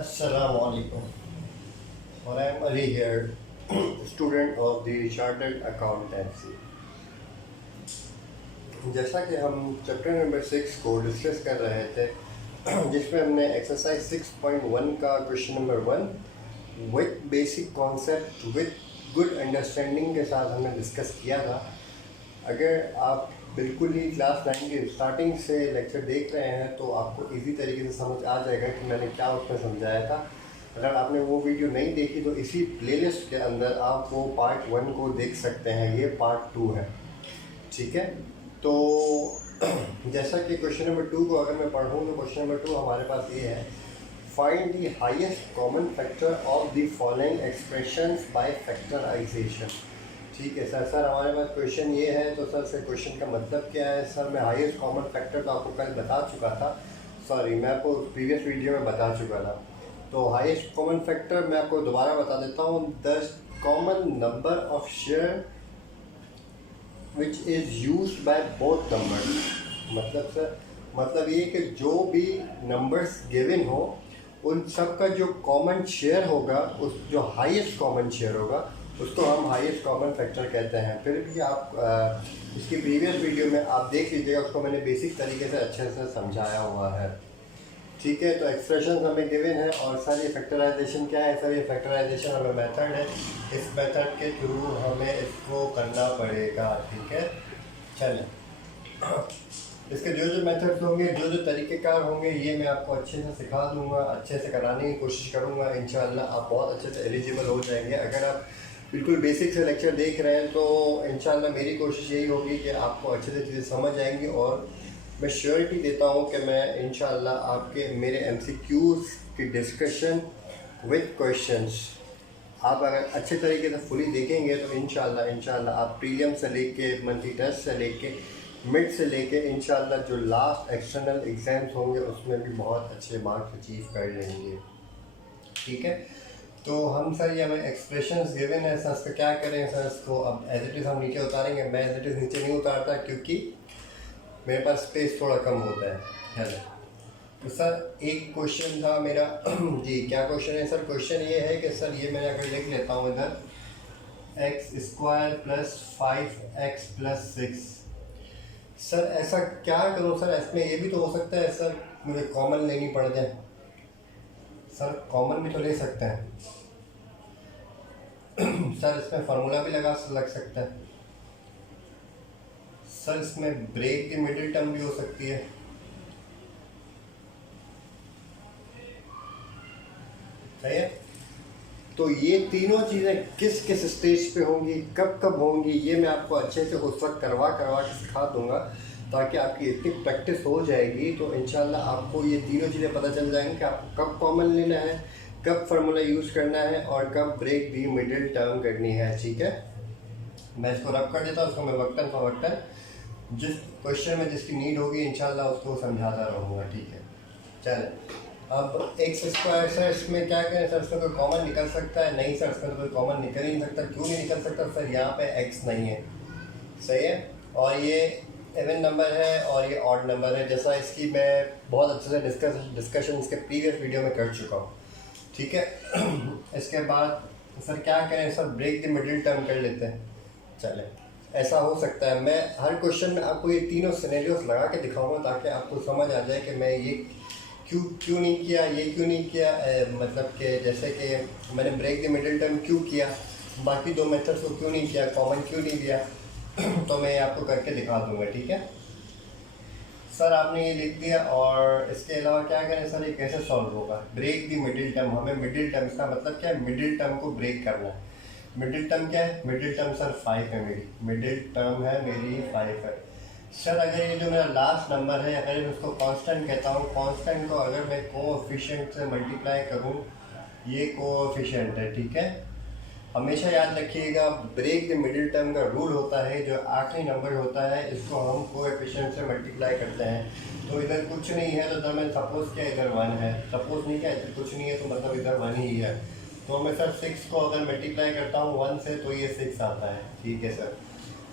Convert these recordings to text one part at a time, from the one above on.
Assalamu alaikum. और I am Ali here, student of the chartered accountancy. जैसा कि हम चैप्टर नंबर 6 को डिस्कस कर रहे थे, जिसमें हमने एक्सरसाइज 6.1 का question number 1 with basic concept with good understanding के साथ हमने डिस्कस किया था। अगर आप बिल्कुल ही क्लास 9 की स्टार्टिंग से लेक्चर देख रहे हैं तो आपको इजी तरीके से समझ आ जाएगा कि मैंने क्या उसमें समझाया था। अगर आपने वो वीडियो नहीं देखी तो इसी प्लेलिस्ट के अंदर आप वो पार्ट 1 को देख सकते हैं, ये पार्ट 2 है, ठीक है। तो जैसा कि क्वेश्चन नंबर 2 को अगर मैं पढ़ूँ तो क्वेश्चन नंबर 2 हमारे पास ये है, find the highest common factor of the following expressions by factorisation. ठीक है सर हमारे पास क्वेश्चन ये है, तो सर से क्वेश्चन का मतलब क्या है। सर मैं हाईएस्ट कॉमन फैक्टर तो आपको कल बता चुका था, सॉरी मैं आपको प्रीवियस वीडियो में बता चुका था। तो हाईएस्ट कॉमन फैक्टर मैं आपको दोबारा बता देता हूँ, the common number of share which is used by both numbers. मतलब ये कि जो भी नंबर्स गिवन हो उन सब का जो कॉमन शेयर होगा, उस जो हाईएस्ट कॉमन शेयर होगा उसको हम हाईएस्ट कॉमन फैक्टर कहते हैं। फिर भी आप इसकी प्रीवियस वीडियो में आप देख लीजिएगा, उसको मैंने बेसिक तरीके से अच्छे से समझाया हुआ है, ठीक है। तो एक्सप्रेशन हमें गिवन है और सर ये फैक्टराइजेशन क्या है। सर ये फैक्टराइजेशन हमें मेथड है, इस मेथड के थ्रू हमें इसको करना पड़ेगा, ठीक है। चलें, इसके जो जो मेथड्स होंगे, जो जो तरीक़ेकार होंगे, ये मैं आपको अच्छे से सिखा दूंगा, अच्छे से कराने की कोशिश करूंगा। इंशाल्लाह आप बहुत अच्छे से एलिजिबल हो जाएंगे। अगर आप बिल्कुल बेसिक से लेक्चर देख रहे हैं तो इंशाल्लाह मेरी कोशिश यही होगी कि आपको अच्छे से चीज़ें समझ आएंगी, और मैं श्योरिटी देता हूँ कि मैं इंशाल्लाह आपके मेरे MCQs की डिस्कशन विद क्वेश्चंस आप अगर अच्छे तरीके से फुली देखेंगे तो इंशाल्लाह आप प्रीलियम से लेके मंथली टेस्ट से लेके मिड से लेके इंशाल्लाह जो लास्ट एक्सटर्नल एग्ज़ाम्स होंगे उसमें भी बहुत अच्छे मार्क्स अचीव कर लेंगे, ठीक है। तो हम सर ये हमें एक्सप्रेशंस गिवन है, सर इसका क्या करें। सर इसको अब एज इट इज़ हम नीचे उतारेंगे। मैं एज इट इज़ नीचे नहीं उतारता क्योंकि मेरे पास स्पेस थोड़ा कम होता है ना। तो सर एक क्वेश्चन था मेरा जी क्या क्वेश्चन है सर। क्वेश्चन ये है कि सर ये मैं अगर लिख लेता हूँ इधर x² + 5x + 6। सर ऐसा क्या करूँ सर, इसमें ये भी तो हो सकता है सर मुझे कॉमन लेनी पड़ जाए। सर कॉमन भी तो ले सकते हैं सर इसमें फार्मूला भी लग सकता है। सर इसमें ब्रेक द मिडिल टर्म भी हो सकती है। सही है। तो ये तीनों चीज़ें किस किस स्टेज पे होंगी, कब कब होंगी, ये मैं आपको अच्छे से उस वक्त करवा के सिखा दूंगा, ताकि आपकी इतनी प्रैक्टिस हो जाएगी तो इंशाल्लाह आपको ये तीनों चीज़ें पता चल जाएंगी कि आपको कब कॉमन लेना है, कब फार्मूला यूज़ करना है और कब ब्रेक दी मिडिल टर्म करनी है, ठीक है। मैं इसको रब कर देता हूँ, उसको मैं वक्तन फ़वक्तन जिस क्वेश्चन में जिसकी नीड होगी इंशाल्लाह उसको समझाता रहूँगा, ठीक है। चलें, अब x² सर इसमें क्या करें सर, इसमें कोई कॉमन निकल सकता है? नहीं सर इसमें कोई कॉमन निकल ही नहीं सकता। क्यों नहीं निकल सकता सर, यहाँ पे x नहीं है, सही है, और ये इवन नंबर है और ये ऑड नंबर है, जैसा इसकी मैं बहुत अच्छे से डिस्कशन इसके प्रीवियस वीडियो में कर चुका हूँ, ठीक है। इसके बाद सर क्या करें sir, break the middle term कर लेते हैं। चलें, ऐसा हो सकता है। मैं हर क्वेश्चन में आपको ये तीनों सिनेरियोस लगा के दिखाऊंगा ताकि आपको समझ आ जाए कि मैं ये क्यों नहीं किया, ये क्यों नहीं किया। मतलब कि जैसे कि मैंने ब्रेक द मिडिल टर्म क्यों किया, बाकी दो मेथड्स को क्यों नहीं किया, कॉमन क्यों नहीं दिया तो मैं आपको करके दिखा दूंगा, ठीक है। सर आपने ये लिख दिया, और इसके अलावा क्या करें सर, ये कैसे सॉल्व होगा। ब्रेक द मिडिल टर्म, हमें मिडिल टर्म, इसका मतलब क्या है, मिडिल टर्म को ब्रेक करना है। मिडिल टर्म क्या है, मिडिल टर्म सर 5 है, मेरी मिडिल टर्म है मेरी 5 है। सर अगर ये जो मेरा लास्ट नंबर है, अगर मैं उसको कांस्टेंट कहता हूँ, कांस्टेंट को अगर मैं कोएफिशिएंट से मल्टीप्लाई करूँ, ये कोएफिशिएंट है, ठीक है। हमेशा याद रखिएगा ब्रेक द मिडिल टर्म का रूल होता है, जो आखिरी नंबर होता है इसको हम कोएफिशिएंट से मल्टीप्लाई करते हैं। तो इधर कुछ नहीं है तो मैं सपोज क्या इधर 1 है, सपोज नहीं क्या इधर कुछ नहीं है तो मतलब इधर 1 ही है। तो मैं सर 6 को अगर मल्टीप्लाई करता हूँ 1 से तो ये 6 आता है, ठीक है सर।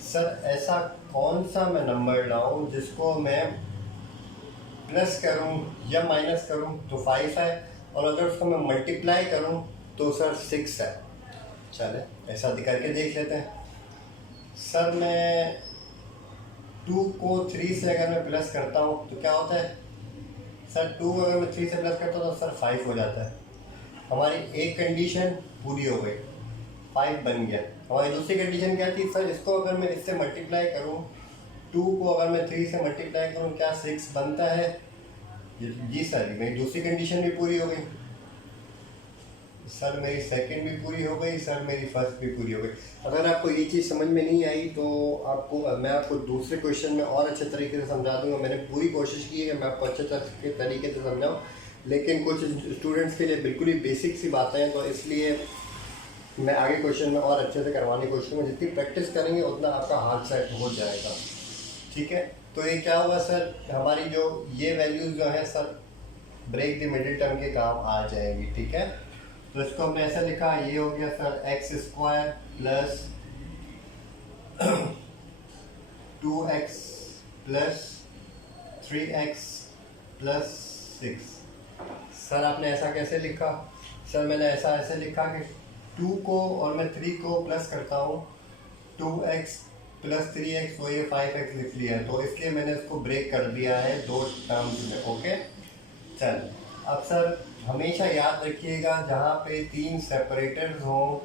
सर ऐसा कौन सा मैं नंबर लाऊं जिसको मैं प्लस करूं या माइनस करूं तो 5 है, और अगर उसको मैं मल्टीप्लाई करूँ तो सर 6 है। चले ऐसा करके देख लेते हैं। सर मैं 2 को 3 से अगर मैं प्लस करता हूँ तो क्या होता है सर, 2 अगर मैं 3 से प्लस करता हूँ तो सर 5 हो जाता है। हमारी एक कंडीशन पूरी हो गई, 5 बन गया। हमारी दूसरी कंडीशन क्या थी सर, इसको अगर मैं इससे मल्टीप्लाई करूँ, 2 को अगर मैं 3 से मल्टीप्लाई करूँ क्या 6 बनता है? जी सर, मेरी दूसरी कंडीशन भी पूरी हो गई सर, मेरी सेकंड भी पूरी हो गई सर, मेरी फर्स्ट भी पूरी हो गई। अगर आपको ये चीज़ समझ में नहीं आई तो मैं आपको दूसरे क्वेश्चन में और अच्छे तरीके से समझा दूंगा। मैंने पूरी कोशिश की है कि मैं आपको अच्छे तरीके से समझाऊँ, लेकिन कुछ स्टूडेंट्स के लिए बिल्कुल ही बेसिक सी बातें हैं, तो इसलिए मैं आगे क्वेश्चन में और अच्छे से करवाने की कोशिश करूँगा। जितनी प्रैक्टिस करेंगे उतना आपका हाथ सेट हो जाएगा। ठीक है, तो ये क्या हुआ सर, हमारी जो ये वैल्यूज़ जो है sir break the middle term के काम आ जाएंगी। ठीक है, तो इसको हमने ऐसा लिखा, ये हो गया sir x² plus 2x plus 3x plus 6। Sir आपने ऐसा कैसे लिखा? सर मैंने ऐसे लिखा कि 2 को और मैं 3 को प्लस करता हूँ, 2x प्लस 3x, तो ये 5x लिख लिया है, तो इसलिए मैंने इसको ब्रेक कर दिया है 2 टर्म्स में। ओके, चल अब सर हमेशा याद रखिएगा जहाँ पे 3 सेपरेटर्स हों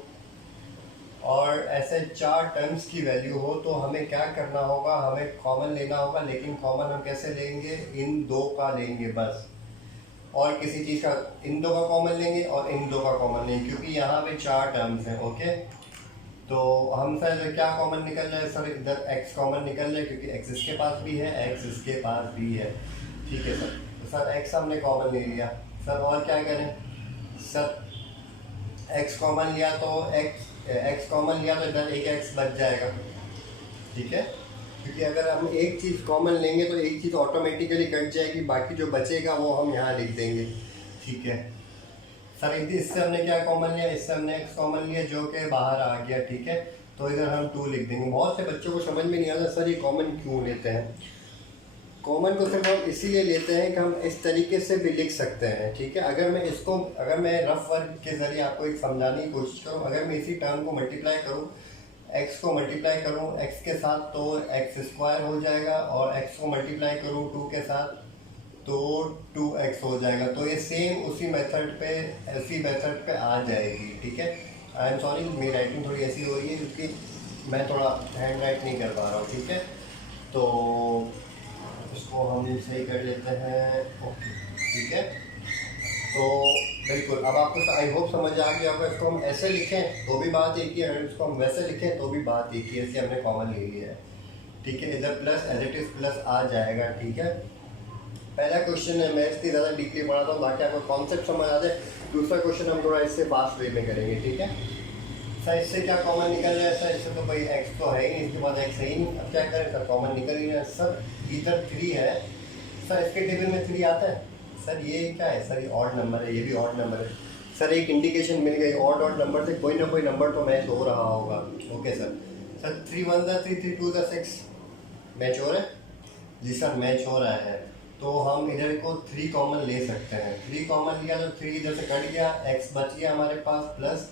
और ऐसे 4 टर्म्स की वैल्यू हो तो हमें क्या करना होगा, हमें कॉमन लेना होगा। लेकिन कॉमन हम कैसे लेंगे? इन 2 का लेंगे बस, और किसी चीज़ का इन 2 का कॉमन लेंगे और इन 2 का कॉमन लेंगे, क्योंकि यहाँ पे 4 टर्म्स हैं। ओके, तो हम सर क्या कॉमन निकल रहा है सर, इधर x कॉमन निकल रहा है क्योंकि x इसके पास भी है, x इसके पास भी है। ठीक है सर, तो सर x हमने कॉमन ले लिया सर, और क्या करें सर, x कॉमन लिया तो x कॉमन लिया तो इधर एक x बच जाएगा। ठीक है, क्योंकि अगर हम एक चीज़ कॉमन लेंगे तो एक चीज़ ऑटोमेटिकली कट जाएगी, बाकी जो बचेगा वो हम यहाँ लिख देंगे। ठीक है सर, इससे हमने क्या कॉमन लिया, इससे हमने x कॉमन लिया जो कि बाहर आ गया। ठीक है, तो इधर हम 2 लिख देंगे। बहुत से बच्चों को समझ में नहीं आता सर ये कॉमन क्यों लेते हैं। कॉमन को सिर्फ हम इसीलिए लेते हैं कि हम इस तरीके से भी लिख सकते हैं। ठीक है, अगर मैं रफ वर्क के ज़रिए आपको एक समझाने की कोशिश करूँ, अगर मैं इसी टर्म को मल्टीप्लाई करूँ, x को मल्टीप्लाई करूँ x के साथ तो x² हो जाएगा, और x को मल्टीप्लाई करूँ 2 के साथ तो 2x हो जाएगा। तो ये सेम उसी मेथड पे आ जाएगी। ठीक है, आई एम सॉरी मेरी राइटिंग थोड़ी ऐसी हो रही है क्योंकि मैं थोड़ा हैंड राइट नहीं कर पा रहा हूँ। ठीक है, तो इसको हम सही कर लेते हैं। ओके, ठीक है, तो बिल्कुल अब आपको आई होप समझ आ गया होगा। इसको हम ऐसे लिखें तो भी बात एक ही है, अगर इसको हम वैसे लिखें तो भी बात एक ही है, इसलिए हमने कॉमन ले लिया है। ठीक है, इधर plus as it is plus आ जाएगा। ठीक है, पहला क्वेश्चन है, मैं इसलिए ज़्यादा डीपली पढ़ाता हूँ ताकि आपको कॉन्सेप्ट समझ आ जाए। दूसरा क्वेश्चन हम थोड़ा इससे फास्ट वे में करेंगे। ठीक है सर, इससे क्या कॉमन निकल रहा है सर, इससे तो भाई x तो है ही नहीं, इसके बाद x है ही नहीं, अब क्या करें सर, कॉमन निकल ही नहीं है। सर इधर 3 है सर, इसके टेबल में 3 आता है सर, ये क्या है सर, ये ऑड नंबर है, ये भी ऑड नंबर है सर। एक इंडिकेशन मिल गई, ऑड नंबर से कोई ना कोई नंबर तो मैच हो रहा होगा। ओके सर, 3 1 3 3 2 6 मैच हो रहा है जी सर, मैच हो रहा है। तो हम इधर को 3 कॉमन ले सकते हैं। 3 कॉमन लिया तो 3 इधर से कट गया, x बच गया हमारे पास, प्लस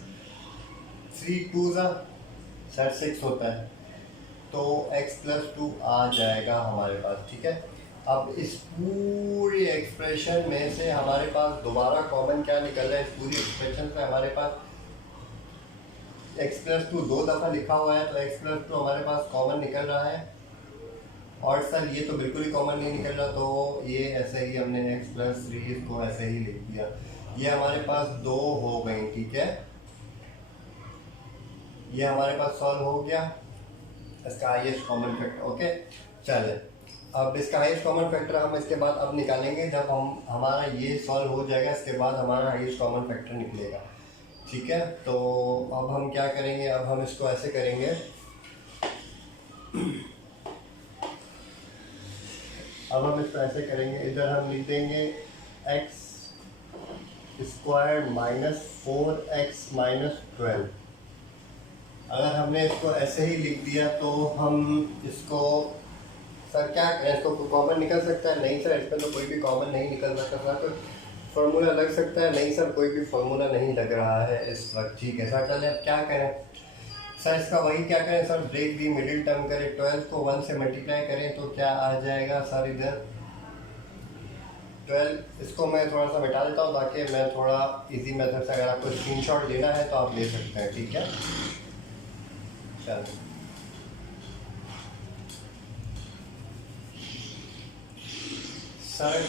3 2 सर 6 होता है, तो x प्लस 2 आ जाएगा हमारे पास। ठीक है, अब इस पूरी एक्सप्रेशन में से हमारे पास दोबारा कॉमन क्या निकल रहा है, इस पूरी एक्सप्रेशन से हमारे पास x प्लस 2 2 दफ़ा लिखा हुआ है, तो x प्लस 2 हमारे पास कॉमन निकल रहा है। और सर ये तो बिल्कुल ही कॉमन नहीं निकल रहा, तो ये ऐसे ही हमने x प्लस 3 इसको ऐसे ही लिख दिया, ये हमारे पास 2 हो गई। ठीक है, ये हमारे पास सॉल्व हो गया, इसका हाईएस्ट कॉमन फैक्टर। ओके, चले अब इसका हाईएस्ट कॉमन फैक्टर हम इसके बाद अब निकालेंगे, जब हमारा ये सॉल्व हो जाएगा इसके बाद हमारा हाईएस्ट कॉमन फैक्टर निकलेगा। ठीक है, तो अब हम क्या करेंगे, अब हम इसको ऐसे करेंगे, अब हम इसको ऐसे करेंगे, इधर हम लिख देंगे x² माइनस 4x माइनस 12। अगर हमने इसको ऐसे ही लिख दिया तो हम इसको सर क्या करें, इसको कॉमन निकल सकता है? नहीं सर, इसमें तो कोई भी कॉमन नहीं निकल सकता सर, फार्मूला लग सकता है? नहीं सर, कोई भी फार्मूला नहीं लग रहा है इस वक्त। ठीक है सर, चलें अब क्या करें सर, इसका वही क्या करें sir, break the middle term करें, 12 को 1 से मल्टीप्लाई करें तो क्या आ जाएगा सर इधर 12। इसको मैं थोड़ा सा मिटा देता हूँ ताकि मैं थोड़ा इजी मेथड से, अगर आपको स्क्रीनशॉट लेना है तो आप ले सकते हैं। ठीक है चलो सर,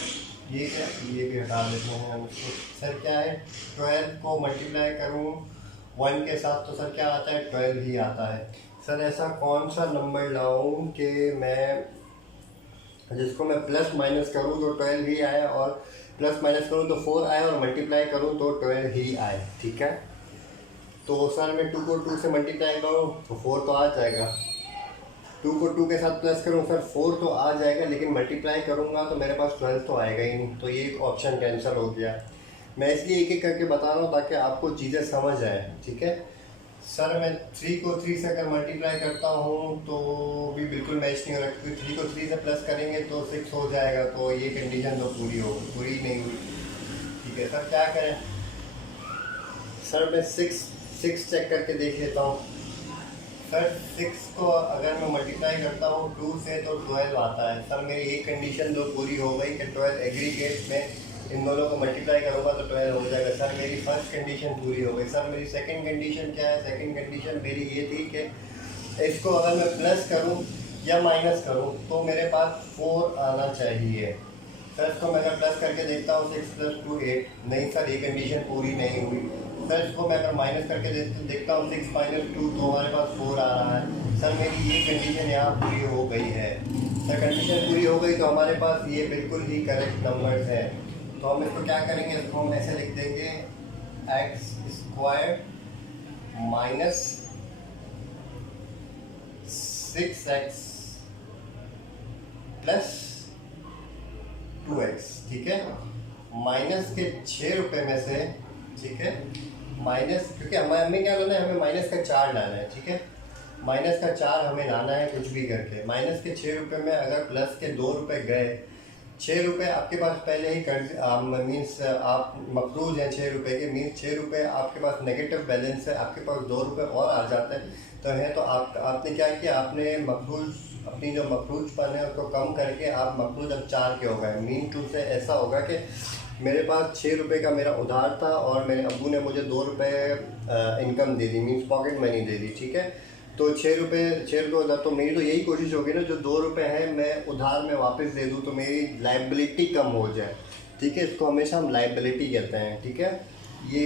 ये क्या, ये भी हटा देते हैं हम इसको। सर क्या है, 12 को मल्टीप्लाई करूँ 1 के साथ तो सर क्या आता है, 12 ही आता है। सर ऐसा कौन सा नंबर लाऊं कि मैं जिसको मैं प्लस माइनस करूं तो 12 ही आए, और प्लस माइनस करूं तो 4 आए, और मल्टीप्लाई करूं तो 12 ही आए। ठीक है, तो सर मैं 2 को 2 से मल्टीप्लाई करूं तो 4 तो आ जाएगा, 2 को 2 के साथ प्लस करूं सर 4 तो आ जाएगा, लेकिन मल्टीप्लाई करूंगा तो मेरे पास 12 तो आएगा ही नहीं, तो ये एक ऑप्शन कैंसिल हो गया। मैं इसलिए एक एक करके बता रहा हूँ ताकि आपको चीज़ें समझ आए। ठीक है सर, मैं 3 को 3 से अगर मल्टीप्लाई करता हूँ तो भी बिल्कुल मैच नहीं हो रहा, क्योंकि 3 को 3 से प्लस करेंगे तो 6 हो जाएगा, तो ये कंडीशन तो पूरी नहीं हुई। ठीक है सर, क्या करें सर, मैं 6 चेक करके देख लेता हूँ। सर 6 को अगर मैं मल्टीप्लाई करता हूँ 2 से तो 12 आता है। सर मेरी एक कंडीशन तो पूरी हो गई कि 12 एग्रीगेट में इन दोनों को मल्टीप्लाई करूँगा तो 12 हो जाएगा। सर मेरी फर्स्ट कंडीशन पूरी हो गई। सर मेरी सेकंड कंडीशन क्या है, सेकंड कंडीशन मेरी ये थी कि इसको अगर मैं प्लस करूँ या माइनस करूँ तो मेरे पास 4 आना चाहिए। सर इसको मैं अगर प्लस करके देखता हूँ 6 + 2 8, नहीं सर ये कंडीशन पूरी नहीं हुई। सर इसको मैं अगर माइनस करके देखता हूँ 6 - 2 तो हमारे पास 4 आ रहा है। सर मेरी ये कंडीशन यहाँ पूरी हो गई है। सर कंडीशन पूरी हो गई तो हमारे पास ये बिल्कुल ही करेक्ट नंबर्स है। तो हम इसको क्या करेंगे, इसको हम ऐसे लिख देंगे x² - 6x + 2x। ठीक है, माइनस के 6 रुपये में से, ठीक है, माइनस, क्योंकि हमें क्या लाना है, हमें माइनस का 4 लाना है। ठीक है, माइनस का 4 हमें लाना है कुछ भी करके। माइनस के 6 रुपये में अगर प्लस के 2 रुपये गए, 6 रुपये आपके पास पहले ही कर्ज मीन्स आप मकरूज हैं 6 रुपये के, मीन्स 6 रुपये आपके पास नेगेटिव बैलेंस है, आपके पास 2 रुपये और आ जाते हैं तो है। तो आपने क्या किया, आपने मकरूज, अपनी जो मकरूजपन है उसको कम करके आप मकरूज अब 4 के हो गए। मीन टू से ऐसा होगा कि मेरे पास 6 रुपये का मेरा उधार था और मेरे अब्बू ने मुझे 2 रुपये इनकम दे दी, मीन्स पॉकेट मनी दे दी। ठीक है, तो 6 रुपये उधार, तो मेरी तो यही कोशिश होगी ना, जो 2 रुपये हैं मैं उधार में वापस दे दूँ तो मेरी लाइबिलिटी कम हो जाए। ठीक है, इसको हमेशा हम लाइबिलिटी कहते हैं। ठीक है, ये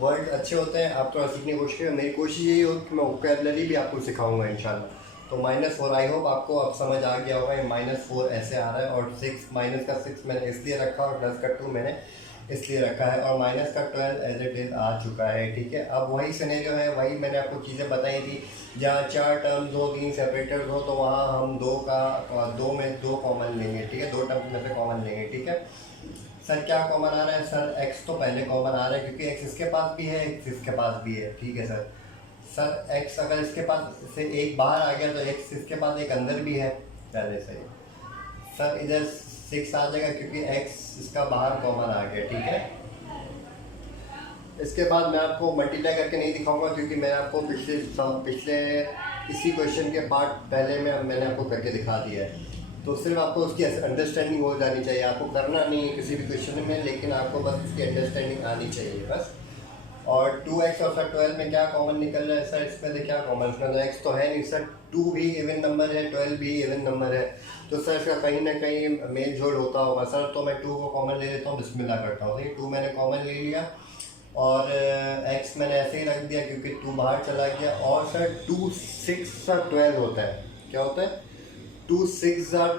वर्ड अच्छे होते हैं, आप थोड़ा सीखने की कोशिश करें। मेरी कोशिश यही होगी कि मैं वोकैबुलरी भी आपको सिखाऊंगा इंशाल्लाह। तो -4 आई होप आपको अब समझ आ गया होगा, -4 ऐसे आ रहा है, और 6 माइनस का 6 मैंने इसलिए रखा और प्लस का 2 मैंने इसलिए रखा है, और माइनस का 12 एज इट इज़ आ चुका है। ठीक है, अब वही सिनेरियो है, वही मैंने आपको चीज़ें बताई थी, जहाँ 4 टर्म्स हो, 3 सेपरेटर्स हो, तो वहाँ हम 2 में 2 कॉमन लेंगे। ठीक है, 2 टर्म्स में से कॉमन लेंगे। ठीक है सर, क्या कॉमन आ रहा है सर, x तो पहले कॉमन आ रहा है क्योंकि x इसके पास भी है, x इसके पास भी है। ठीक है सर x अगर इसके पास से एक बाहर आ गया तो x इसके पास एक अंदर भी है पहले से। सर इधर 6 आ जाएगा क्योंकि x इसका बाहर कॉमन आ गया। ठीक है, इसके बाद मैं आपको मल्टीप्लाई करके नहीं दिखाऊंगा क्योंकि मैंने आपको पिछले इसी क्वेश्चन के पार्ट पहले में मैंने आपको करके दिखा दिया है। तो सिर्फ आपको उसकी अंडरस्टैंडिंग हो जानी चाहिए, आपको करना नहीं है किसी भी क्वेश्चन में, लेकिन आपको बस उसकी अंडरस्टैंडिंग आनी चाहिए बस। और 2x और सर 12 में क्या कॉमन निकल रहा है सर, इसमें से क्या कॉमन, इसमें तो x तो है नहीं सर, 2 भी इवन नंबर है, 12 भी इवन नंबर है, तो सर इसका कहीं ना कहीं मेल जोल होता होगा सर। तो मैं 2 को कॉमन ले लेता हूँ, बिस्मिल्लाह करता हूँ। ठीक, 2 मैंने कॉमन ले लिया और x मैंने ऐसे ही रख दिया क्योंकि 2 बाहर चला गया। और सर 2 6 सर 12 होता है, क्या होता है, 2 6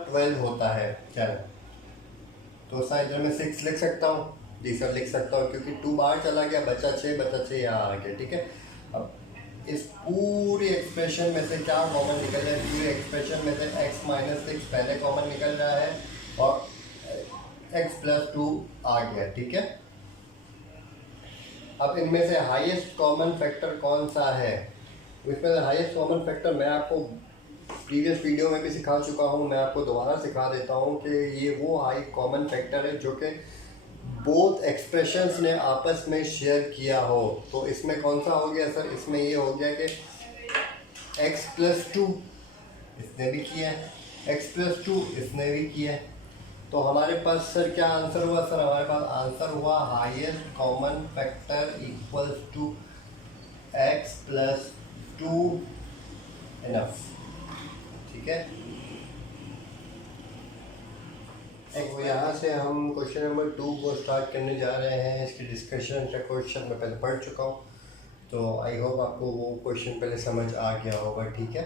12 होता है। चल तो सर इधर मैं 6 लिख सकता हूँ, जी सर लिख सकता हूँ, क्योंकि 2 बाहर चला गया, बचा 6 यहाँ आ गया। ठीक है, अब इस पूरी एक्सप्रेशन में से क्या कॉमन निकल रहा है, पूरी एक्सप्रेशन में से x - 6 पहले कॉमन निकल रहा है और x + 2 आ गया। ठीक है, अब इनमें से हाईएस्ट कॉमन फैक्टर कौन सा है, इसमें से हाईएस्ट कॉमन फैक्टर मैं आपको प्रीवियस वीडियो में भी सिखा चुका हूँ, मैं आपको दोबारा सिखा देता हूँ कि ये वो हाई कॉमन फैक्टर है जो कि बोथ एक्सप्रेशंस ने आपस में शेयर किया हो, तो इसमें कौन सा हो गया सर? इसमें ये हो गया कि x+2 इसने भी किया है, x+2 इसने भी किया है। तो हमारे पास सर क्या आंसर हुआ? सर हमारे पास आंसर हुआ highest common factor equals to x+2 enough. ठीक है, तो यहाँ से हम क्वेश्चन नंबर 2 को स्टार्ट करने जा रहे हैं। इसकी डिस्कशन का क्वेश्चन मैं पहले पढ़ चुका हूँ, तो आई होप आपको वो क्वेश्चन पहले समझ आ गया होगा। ठीक है,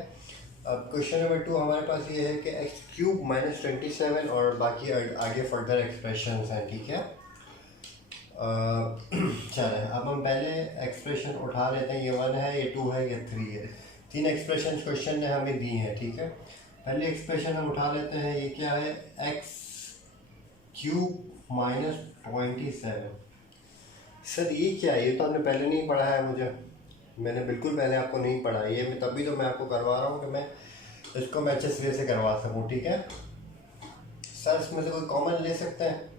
अब क्वेश्चन नंबर 2 हमारे पास ये है कि x³ - 27 और बाकी आगे फर्दर एक्सप्रेशंस हैं। ठीक है, चलें अब हम पहले एक्सप्रेशन उठा लेते हैं। ये 1 है, ये 2 है, ये 3 है। 3 एक्सप्रेशन क्वेश्चन ने हमें दी हैं। ठीक है, पहले एक्सप्रेशन हम उठा लेते हैं। ये क्या है? x³ - 27। सर ये क्या है? ये तो हमने पहले नहीं पढ़ा है। मैंने बिल्कुल पहले आपको नहीं पढ़ा ये, मैं तभी तो मैं आपको करवा रहा हूँ कि मैं इसको मैं अच्छे सिरे से करवा सकूँ। ठीक है सर, इसमें से कोई कॉमन ले सकते हैं?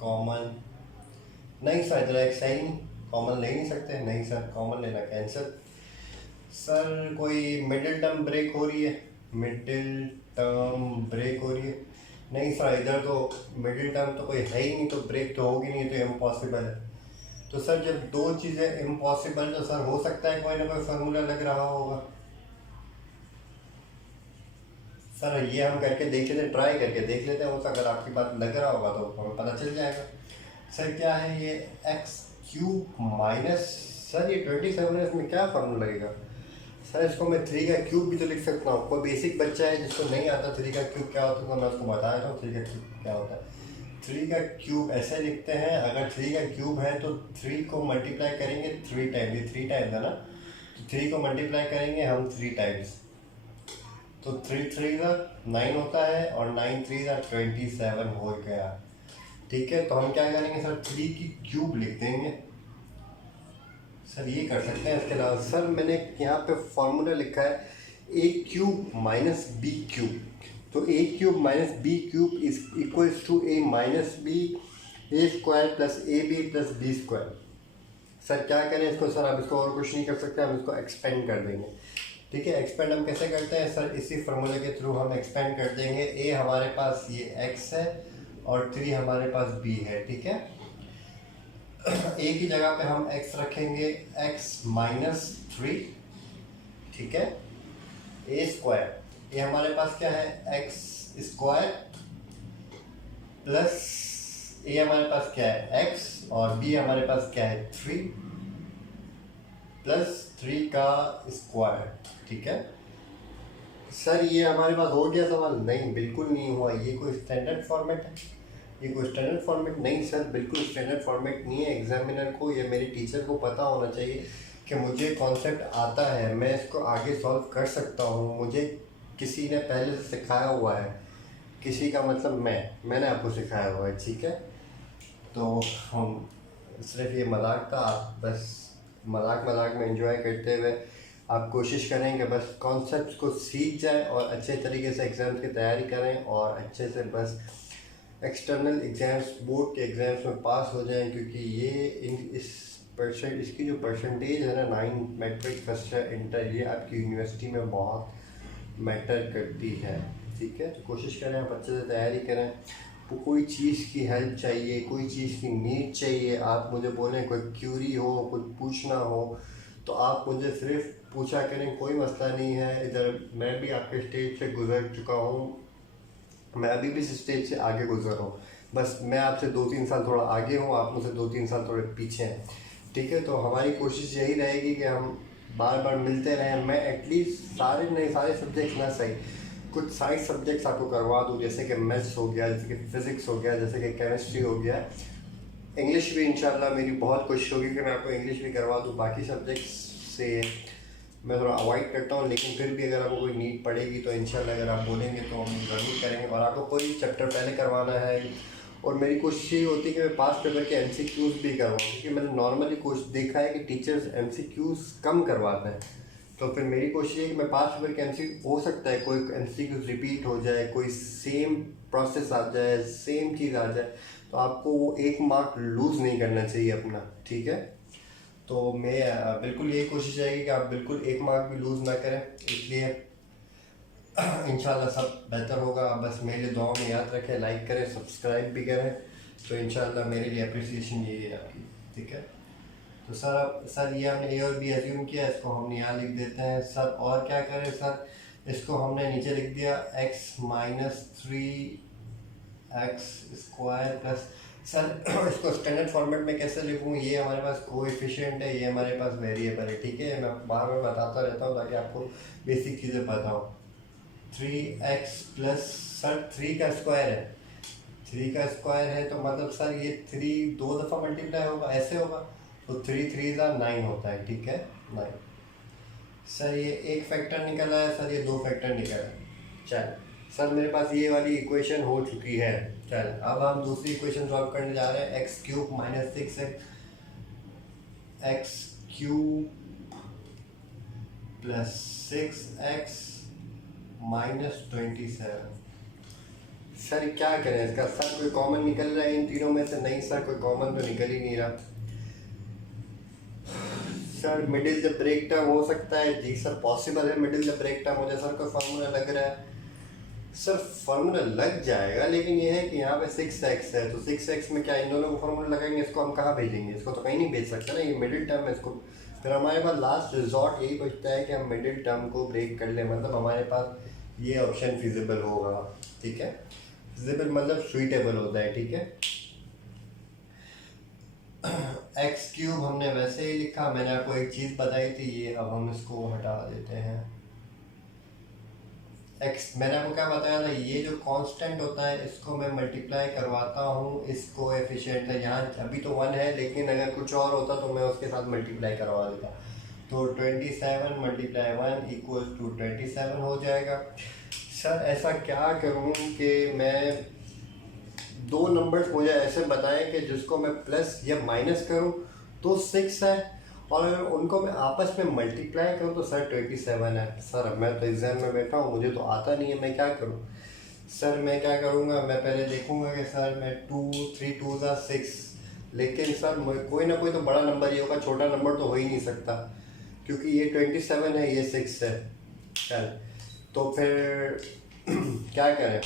कॉमन नहीं सर, इधर एक्स है ही नहीं, कॉमन ले ही नहीं सकते। नहीं सर, कॉमन लेना कैंसिल। सर कोई मिडिल टर्म ब्रेक हो रही है? मिडिल टर्म ब्रेक हो रही है? नहीं सर, इधर तो मिडिल टर्म तो कोई है ही नहीं, तो ब्रेक तो होगी नहीं, तो इम्पॉसिबल है। तो सर जब दो चीज़ें इम्पॉसिबल, तो सर हो सकता है कोई ना कोई फार्मूला लग रहा होगा। सर ये हम करके देख लेते हैं, ट्राई करके देख लेते हैं। उस अगर आपकी बात लग रहा होगा तो हमें पता चल जाएगा। सर क्या है ये? x³ माइनस, सर ये 27 है, इसमें क्या फार्मूला लगेगा? सर इसको मैं 3 का क्यूब भी तो लिख सकता हूँ। कोई बेसिक बच्चा है जिसको नहीं आता 3 का क्यूब क्या होता है, तो मैं उसको बता रहा हूँ 3 का क्यूब क्या होता है। 3 का क्यूब ऐसे लिखते हैं, अगर 3 का क्यूब है तो 3 को मल्टीप्लाई करेंगे 3 टाइम, ये 3 टाइम्स है ना, तो 3 को मल्टीप्लाई करेंगे हम 3 टाइम्स, तो 3 3 का 9 होता है और 9 3 का 27 हो गया। ठीक है, तो हम क्या करेंगे सर? 3 की क्यूब लिख देंगे। सर ये कर सकते हैं। इसके अलावा सर मैंने यहाँ पे फॉर्मूला लिखा है a³ - b³। तो a³ - b³ is equals to a - b a² + ab + b²। Sir क्या करें इसको? सर आप इसको और कुछ नहीं कर सकते, हम इसको एक्सपेंड कर देंगे। ठीक है, एक्सपेंड हम कैसे करते हैं सर? इसी फार्मूले के थ्रू हम एक्सपेंड कर देंगे। a हमारे पास ये x है और 3 हमारे पास b है। ठीक है, a की जगह पे हम x रखेंगे x - 3। ठीक है, a², ये हमारे पास क्या है? x² प्लस a हमारे पास क्या है? x, और b हमारे पास क्या है? 3 प्लस 3 का स्क्वायर। ठीक है सर, ये हमारे पास हो गया सवाल? नहीं, बिल्कुल नहीं हुआ। ये कोई स्टैंडर्ड फॉर्मेट है? ये कोई स्टैंडर्ड फॉर्मेट नहीं सर, बिल्कुल स्टैंडर्ड फॉर्मेट नहीं है। एग्जामिनर को या मेरे टीचर को पता होना चाहिए कि मुझे कॉन्सेप्ट आता है, मैं इसको आगे सॉल्व कर सकता हूँ, मुझे किसी ने पहले से सिखाया हुआ है। किसी का मतलब मैंने आपको सिखाया हुआ है। ठीक है, तो हम सिर्फ ये मजाक था, आप बस मजाक में एंजॉय करते हुए आप कोशिश करें कि बस कॉन्सेप्ट को सीख जाएं और अच्छे तरीके से एग्ज़ाम्स की तैयारी करें और अच्छे से बस एक्सटर्नल एग्ज़ाम्स, बोर्ड के एग्ज़ाम्स में पास हो जाएं। क्योंकि ये इसकी जो परसेंटेज है ना, 9 मैट्रिक फर्स्ट ईयर इंटर, ये आपकी यूनिवर्सिटी में बहुत मैटर करती है। ठीक है, तो कोशिश करें आप अच्छे से तैयारी करें। तो कोई चीज़ की हेल्प चाहिए, कोई चीज़ की नीड चाहिए, आप मुझे बोलें, कोई क्यूरी हो, कुछ पूछना हो, तो आप मुझे सिर्फ पूछा करें, कोई मसला नहीं है। इधर मैं भी आपके स्टेज से गुजर चुका हूँ, मैं अभी भी इस स्टेज से आगे गुजर रहा हूँ। बस मैं आपसे 2-3 साल थोड़ा आगे हूँ, आप मुझसे 2-3 साल थोड़े पीछे हैं। ठीक है, तो हमारी कोशिश यही रहेगी कि हम बार बार मिलते रहें। मैं एटलीस्ट सारे सब्जेक्ट्स ना सही, कुछ साइंस सब्जेक्ट्स आपको करवा दूँ, जैसे कि मैथ्स हो गया, जैसे कि फिज़िक्स हो गया, जैसे कि केमिस्ट्री हो गया। इंग्लिश भी इंशाल्लाह मेरी बहुत कोशिश होगी कि मैं आपको इंग्लिश भी करवा दूँ। बाकी सब्जेक्ट्स से मैं थोड़ा अवॉइड करता हूँ, लेकिन फिर भी अगर आपको कोई नीड पड़ेगी तो इंशाल्लाह अगर आप बोलेंगे तो हम ज़रूर करेंगे। और आपको कोई चैप्टर पहले करवाना है, और मेरी कोशिश ये होती है कि मैं पास पेपर के MCQs भी करवाऊँ, क्योंकि मैंने नॉर्मली कोशिश देखा है कि टीचर्स MCQs कम करवाते हैं। तो फिर मेरी कोशिश है कि मैं पास पेपर के MCQ, हो सकता है कोई MCQs रिपीट हो जाए, कोई सेम प्रोसेस आ जाए, सेम चीज़ आ जाए, तो आपको वो 1 मार्क लूज़ नहीं करना चाहिए अपना, ठीक है। तो मैं बिल्कुल यही कोशिश रहेगी कि आप बिल्कुल 1 मार्क भी लूज़ ना करें, इसलिए इंशाल्लाह सब बेहतर होगा। आप बस मेरे लिए दुआ में याद रखें, लाइक करें, सब्सक्राइब भी करें, तो इंशाल्लाह मेरे लिए अप्रिसिएशन यही है आपकी, ठीक है। तो सर ये हमने ए और बी एज्यूम किया, इसको हम यहाँ लिख देते हैं सर। और क्या करें सर, इसको हमने नीचे लिख दिया x minus 3x square plus, sir इसको स्टैंडर्ड फॉर्मेट में कैसे लिखूँ, ये हमारे पास कोएफिशिएंट है, ये हमारे पास वेरिएबल है, ठीक है। मैं बार बार बताता रहता हूँ ताकि आपको बेसिक चीज़ें पता हो। 3x प्लस, सर 3 का स्क्वायर है, 3 का स्क्वायर है तो मतलब सर ये 3 2 दफ़ा मल्टीप्लाई होगा, ऐसे होगा, तो 3 3 का 9 होता है, ठीक है 9। सर ये एक फैक्टर निकला है, सर ये 2 फैक्टर निकला है। चल सर मेरे पास ये वाली इक्वेशन हो चुकी है। चल अब हम दूसरी इक्वेशन सॉल्व करने जा रहे हैं। X cube minus 6x cube plus 6x minus 27। Sir क्या करें इसका, सर कोई कॉमन निकल रहा है इन तीनों में से? नहीं सर, कोई कॉमन तो निकल ही नहीं रहा। Sir middle the break term हो सकता है? जी सर पॉसिबल है मिडिल द ब्रेक टर्म हो जाए। सर कोई फार्मूला लग रहा है? सर फार्मूला लग जाएगा, लेकिन ये है कि यहाँ पे 6x है, तो 6x में क्या इन दोनों को फार्मूला लगाएंगे, इसको हम कहाँ भेजेंगे? इसको तो कहीं नहीं भेज सकते ना, ये मिडिल टर्म है। इसको फिर हमारे पास लास्ट रिजॉर्ट यही बचता है कि हम मिडिल टर्म को ब्रेक कर लें, मतलब हमारे पास ये ऑप्शन फिजिबल होगा, ठीक है। फिजिबल मतलब सुइटेबल होता है, ठीक है। एक्स क्यूब हमने वैसे ही लिखा, मैंने आपको एक चीज़ बताई थी, ये अब हम इसको हटा देते हैं। एक्स मैंने आपको क्या बताया था, ये जो कांस्टेंट होता है इसको मैं मल्टीप्लाई करवाता हूँ इस कोएफिशिएंट से। यहाँ अभी तो 1 है, लेकिन अगर कुछ और होता तो मैं उसके साथ मल्टीप्लाई करवा देता। तो 27 मल्टीप्लाई 1 इक्वल्स टू 27 हो जाएगा। सर ऐसा क्या करूँ कि मैं 2 नंबर्स मुझे ऐसे बताएं कि जिसको मैं प्लस या माइनस करूं तो 6 है, और अगर उनको मैं आपस में मल्टीप्लाई करूं तो सर 27 है। सर अब मैं तो एग्ज़ाम में बैठा हूं, मुझे तो आता नहीं है, मैं क्या करूं? सर मैं क्या करूंगा, मैं पहले देखूंगा कि सर मैं 2 3 2 6, लेकिन सर कोई ना कोई तो बड़ा नंबर ही होगा, छोटा नंबर तो हो ही नहीं सकता, क्योंकि ये 27 है, ये 6 है। चल तो फिर क्या करें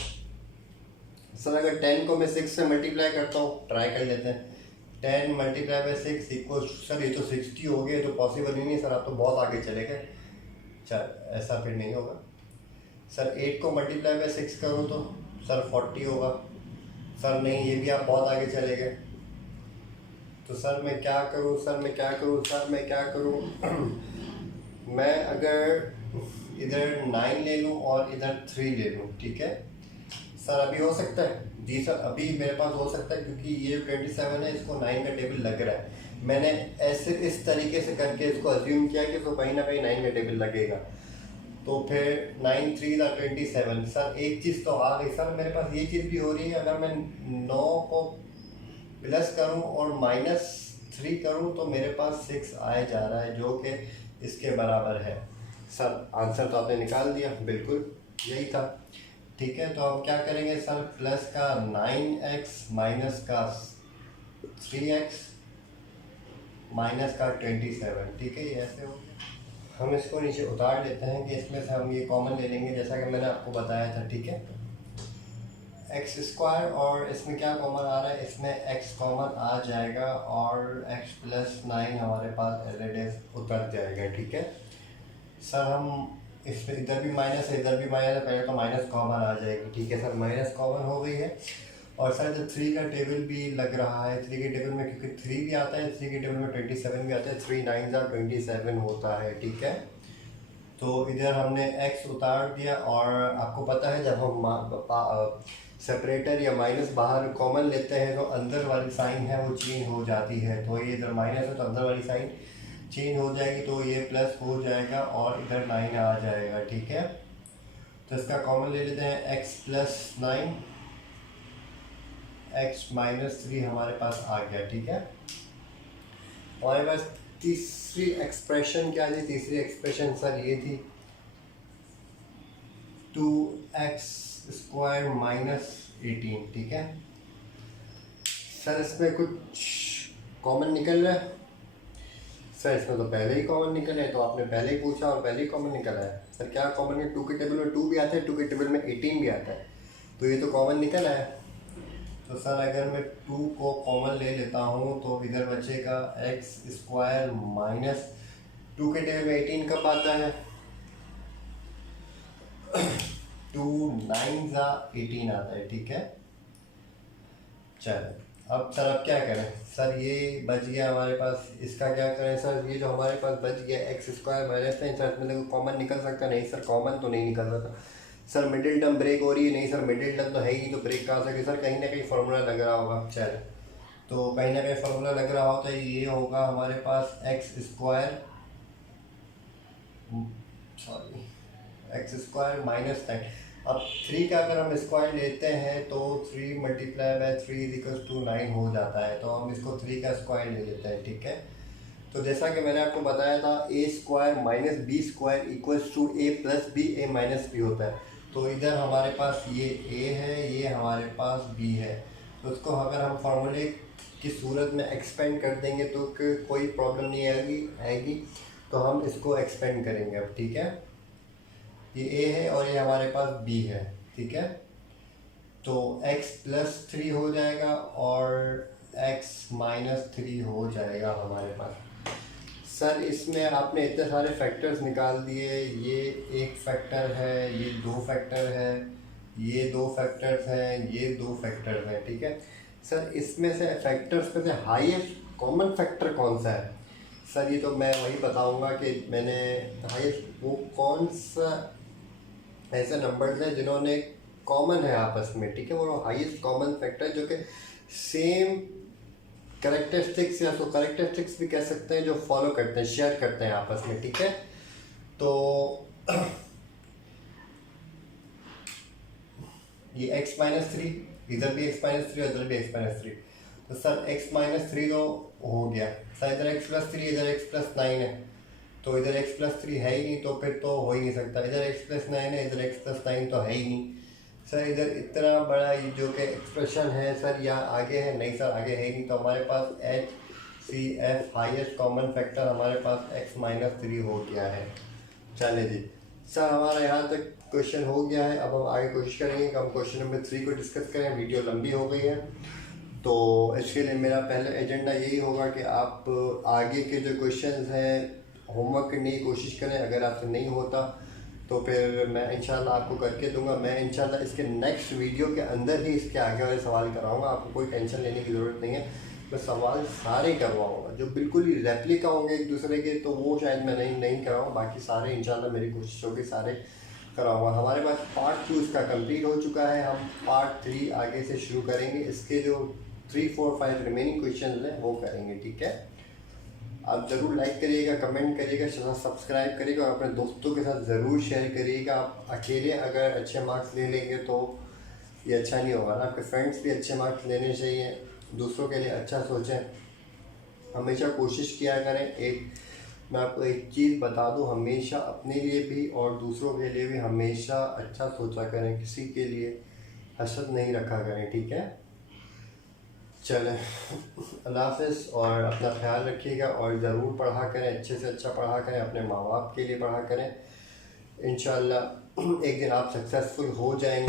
सर? अगर 10 को मैं 6 से मल्टीप्लाई करता हूँ, ट्राई कर लेते हैं। 10 मल्टीप्लाई बाई 6 इक्वल, सर ये तो 60 हो गए, तो पॉसिबल ही नहीं सर, आप तो बहुत आगे चले गए। चल ऐसा फिर नहीं होगा। सर 8 को मल्टीप्लाई बाई 6 करूँ तो सर 40 होगा। सर नहीं, ये भी आप बहुत आगे चले गए। तो सर मैं क्या करूँ, सर मैं क्या करूँ, सर मैं क्या करूँ? मैं अगर इधर 9 ले लूँ और इधर 3 ले लूँ, ठीक है सर, अभी हो सकता है? जी सर अभी मेरे पास हो सकता है, क्योंकि ये 27 है, इसको 9 का टेबल लग रहा है। मैंने ऐसे इस तरीके से करके इसको अज्यूम किया कि इसको कहीं ना कहीं 9 का टेबल लगेगा। तो फिर 9 3 का 27। सर एक चीज़ तो आ गई सर, मेरे पास ये चीज़ भी हो रही है, अगर मैं 9 को प्लस करूँ और माइनस 3 करूँ तो मेरे पास 6 आए जा रहा है, जो कि इसके बराबर है। सर आंसर तो आपने निकाल दिया, बिल्कुल यही था, ठीक है। तो हम क्या करेंगे सर, प्लस का 9x माइनस का 3x माइनस का 27, ठीक है, ये ऐसे हो गया। हम इसको नीचे उतार लेते हैं कि इसमें से हम ये कॉमन ले लेंगे, जैसा कि मैंने आपको बताया था, ठीक है। एक्स स्क्वायर, और इसमें क्या कॉमन आ रहा है, इसमें x कॉमन आ जाएगा, और x प्लस 9 हमारे पास एज इट इज उतर जाएगा, ठीक है। सर हम इसमें इधर भी माइनस है, इधर भी माइनस है, पहले तो माइनस कॉमन आ जाएगी, ठीक है सर, माइनस कॉमन हो गई है। और सर जब 3 का टेबल भी लग रहा है, 3 के टेबल में क्योंकि 3 भी आता है, 3 के टेबल में 27 भी आता है, 3 9 27 होता है, ठीक है। तो इधर हमने x उतार दिया, और आपको पता है जब हम सेपरेटर या माइनस बाहर कॉमन लेते हैं तो अंदर वाली साइन है वो चेंज हो जाती है। तो ये इधर माइनस है तो अंदर वाली साइन चेंज हो जाएगी, तो ये प्लस हो जाएगा और इधर 9 आ जाएगा, ठीक है। तो इसका कॉमन ले लेते हैं, x प्लस 9 x माइनस 3 हमारे पास आ गया, ठीक है। हमारे पास तीसरी एक्सप्रेशन क्या थी? तीसरी एक्सप्रेशन सर ये थी 2x स्क्वायर माइनस 18, ठीक है। सर इसमें कुछ कॉमन निकल रहा है? सर इसमें तो पहले ही कॉमन निकल है, तो आपने पहले ही पूछा और पहले ही कॉमन निकला है। सर क्या कॉमन है? 2 के टेबल में 2 भी आता है, 2 के टेबल में 18 भी आता है, तो ये तो कॉमन निकला है। तो सर अगर मैं 2 को कॉमन ले लेता हूँ तो इधर बचेगा एक्स स्क्वायर माइनस 2 के टेबल में 18 कब आता है? 2 9 ज़ा 18 आता है, ठीक है। चलो अब सर अब क्या करें? सर ये बच गया हमारे पास, इसका क्या करें सर? ये जो हमारे पास बच गया एक्स स्क्वायर माइनस 9, सर इसमें देखो कॉमन निकल सकता नहीं? सर कॉमन तो नहीं निकल सकता। सर मिडिल टर्म ब्रेक हो रही है? नहीं सर, मिडिल टर्म तो है ही नहीं, तो ब्रेक कहाँ सके? सर कहीं ना कहीं फार्मूला लग रहा होगा। चलो तो कहीं ना कहीं फार्मूला लग रहा होता है, ये होगा हमारे पास x square, sorry x square minus 9। अब 3 का अगर हम स्क्वायर लेते हैं तो 3 मल्टीप्लाई बाय 3 इक्वल्स टू 9 हो जाता है, तो हम इसको 3 का स्क्वायर ले लेते हैं, ठीक है। तो जैसा कि मैंने आपको बताया था, a square minus b square equals to a plus b, a minus b होता है। तो इधर हमारे पास ये ए है, ये हमारे पास बी है, तो उसको अगर हम फार्मूले की सूरत में एक्सपेंड कर देंगे तो कोई प्रॉब्लम नहीं आएगी। तो हम इसको एक्सपेंड करेंगे अब, ठीक है। ये ए है और ये हमारे पास बी है, ठीक है। तो x प्लस 3 हो जाएगा और x माइनस 3 हो जाएगा हमारे पास। सर इसमें आपने इतने सारे फैक्टर्स निकाल दिए, ये एक फैक्टर है, ये 2 फैक्टर है, ये 2 फैक्टर्स हैं, ये 2 फैक्टर्स हैं, ठीक है। सर इसमें से फैक्टर्स में से हाईएस्ट कॉमन फैक्टर कौन सा है? सर ये तो मैं वही बताऊंगा कि मैंने हाईएस्ट वो कौन सा ऐसे नंबर्स हैं जिन्होंने कॉमन है आपस में, ठीक है। वो हाईएस्ट कॉमन फैक्टर जो कि सेम कैरेक्टरिस्टिक्स या तो कैरेक्टरिस्टिक्स भी कह सकते हैं, जो फॉलो करते हैं, शेयर करते हैं आपस में, ठीक है। तो ये x माइनस 3, इधर भी x माइनस 3 और इधर भी x माइनस 3, तो सर x माइनस 3 तो हो गया। सर इधर x प्लस 3, इधर x प्लस 9 है, तो इधर x प्लस 3 है ही नहीं, तो फिर तो हो ही नहीं सकता। इधर x प्लस 9 है, इधर x प्लस 9 तो है ही नहीं। सर इधर इतना बड़ा ये जो कि एक्सप्रेशन है सर, या आगे है? नहीं सर आगे है ही नहीं, तो हमारे पास HCF हाईएस्ट कॉमन फैक्टर हमारे पास x माइनस 3 हो गया है। चले जी सर, हमारा यहाँ तक क्वेश्चन हो गया है। अब हम आगे कोशिश करेंगे कि हम क्वेश्चन नंबर 3 को डिस्कस करें। वीडियो लंबी हो गई है, तो इसके लिए मेरा पहला एजेंडा यही होगा कि आप आगे के जो क्वेश्चंस हैं होमवर्क करने की कोशिश करें। अगर आपसे नहीं होता तो फिर मैं इंशाल्लाह आपको करके दूंगा। मैं इंशाल्लाह इसके नेक्स्ट वीडियो के अंदर ही इसके आगे वाले सवाल कराऊंगा। आपको कोई टेंशन लेने की ज़रूरत नहीं है, मैं सवाल सारे करवाऊँगा। जो बिल्कुल ही रेप्लिका होंगे एक दूसरे के, तो वो शायद मैं नहीं कराऊँ, बाकी सारे इंशाल्लाह मेरी कोशिश होगी सारे कराऊँगा। हमारे पास पार्ट 2 इसका कंप्लीट हो चुका है, हम पार्ट 3 आगे से शुरू करेंगे। इसके जो 3, 4, 5 रिमेनिंग क्वेश्चन हैं वो करेंगे, ठीक है। आप ज़रूर लाइक करिएगा, कमेंट करिएगा, सब्सक्राइब करिएगा और अपने दोस्तों के साथ ज़रूर शेयर करिएगा। आप अकेले अगर अच्छे मार्क्स ले लेंगे तो ये अच्छा नहीं होगा ना, आपके फ्रेंड्स भी अच्छे मार्क्स लेने चाहिए, दूसरों के लिए अच्छा सोचें, हमेशा कोशिश किया करें। मैं आपको एक चीज़ बता दूं, हमेशा अपने लिए भी और दूसरों के लिए भी हमेशा अच्छा सोचा करें, किसी के लिए हसद नहीं रखा करें, ठीक है। चलें, अल्लाह हाफ़िज़ और अपना ख्याल रखिएगा और ज़रूर पढ़ा करें, अच्छे से अच्छा पढ़ा करें, अपने माँ बाप के लिए पढ़ा करें। इंशाअल्लाह एक दिन आप सक्सेसफुल हो जाएंगे।